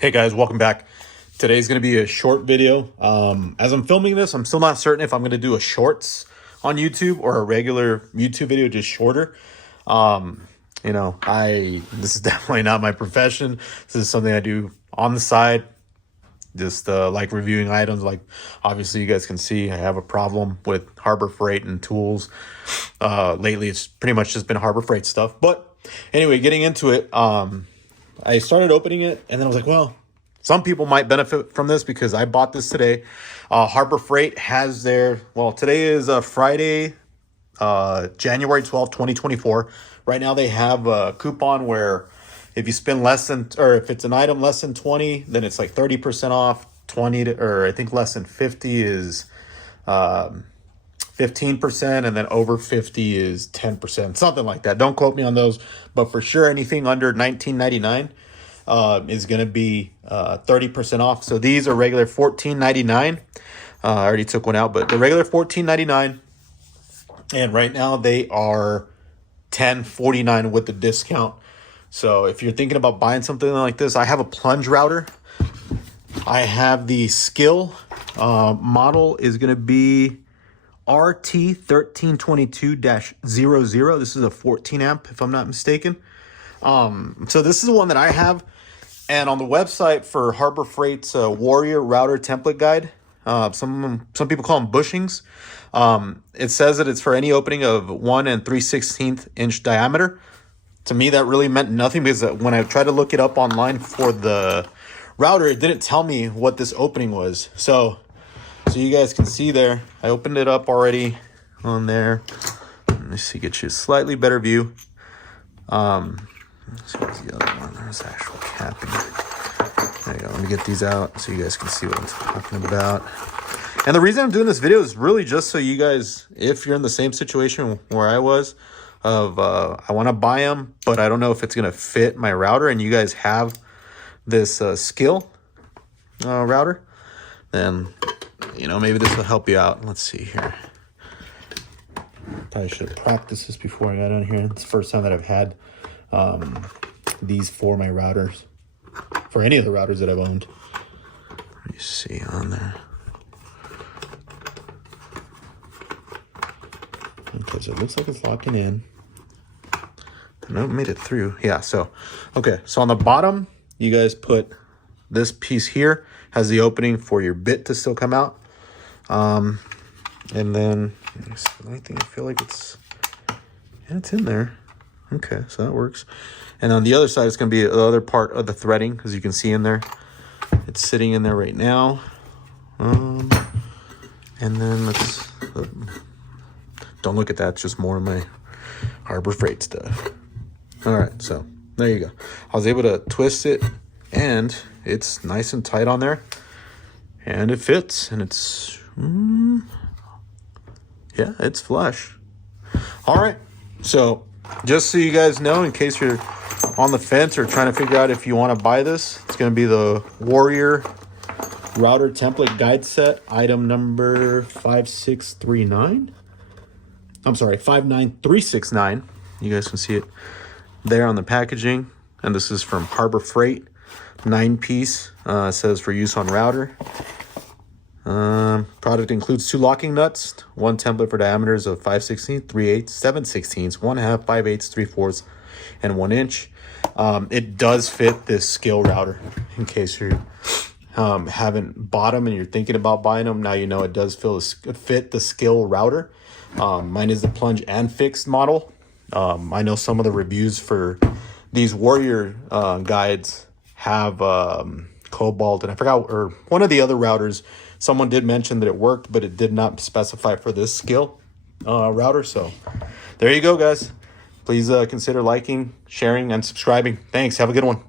Hey guys, welcome back. Today's going to be a short video. As I'm filming this, I'm still not certain if I'm going to do a shorts on YouTube or a regular YouTube video, just shorter. This is definitely not my profession. This is something I do on the side, just like reviewing items. Like obviously you guys can see I have a problem with Harbor Freight and tools. Lately it's pretty much just been Harbor Freight stuff. But anyway, getting into it, I started opening it and then I was like, well, some people might benefit from this because I bought this today. Harbor Freight has today is Friday, January 12th, 2024. Right now they have a coupon where if you spend if it's an item less than 20, then it's like 30% off. 20 or I think less than 50 is 15%, and then over 50 is 10%, something like that. Don't quote me on those, but for sure anything under $19.99 is going to be 30% off. So these are regular $14.99. I already took one out, but the regular $14.99, and right now they are $10.49 with the discount. So if you're thinking about buying something like this, I have a plunge router. I have the Skil model is going to be RT1322-00. This is a 14 amp, if I'm not mistaken. So this is the one that I have. And on the website for Harbor Freight's Warrior Router Template Guide, some people call them bushings. It says that it's for any opening of 1 3/16 inch diameter. To me, that really meant nothing because when I tried to look it up online for the router, it didn't tell me what this opening was. So you guys can see there, I opened it up already on there. Let me see, get you a slightly better view. So here's the other one. There's actual capping. There you go. Let me get these out so you guys can see what I'm talking about. And the reason I'm doing this video is really just so you guys, if you're in the same situation where I was, I want to buy them, but I don't know if it's going to fit my router, and you guys have this Skil router, then, maybe this will help you out. Let's see here. Probably should have practiced this before I got on here. It's the first time that I've had these for my routers, for any of the routers that I've owned. Let me see on there. Okay, so it looks like it's locking in. No, made it through. Yeah, so on the bottom, you guys put this piece here, has the opening for your bit to still come out. And then the only thing I feel like it's in there. Okay, so that works. And on the other side, it's going to be the other part of the threading, as you can see in there. It's sitting in there right now. And then don't look at that. It's just more of my Harbor Freight stuff. All right, so there you go. I was able to twist it, and it's nice and tight on there. And it fits, and it's, yeah, it's flush. All right, so just so you guys know, in case you're on the fence or trying to figure out if you want to buy this, it's going to be the Warrior Router Template Guide Set, item number 5639. I'm sorry, 59369. You guys can see it there on the packaging. And this is from Harbor Freight, 9-piece. It says for use on router. Product includes 2 locking nuts, 1 template for diameters of 5/16, 3/8, 7/16, 1/2, 5/8, 3/4, and 1 inch. It does fit this Skil router. In case you haven't bought them and you're thinking about buying them, now you know it does fit the Skil router. Mine is the plunge and fixed model. I know some of the reviews for these Warrior guides have Cobalt, and I forgot, or one of the other routers. Someone did mention that it worked, but it did not specify for this Skil router. So there you go, guys. Please consider liking, sharing, and subscribing. Thanks. Have a good one.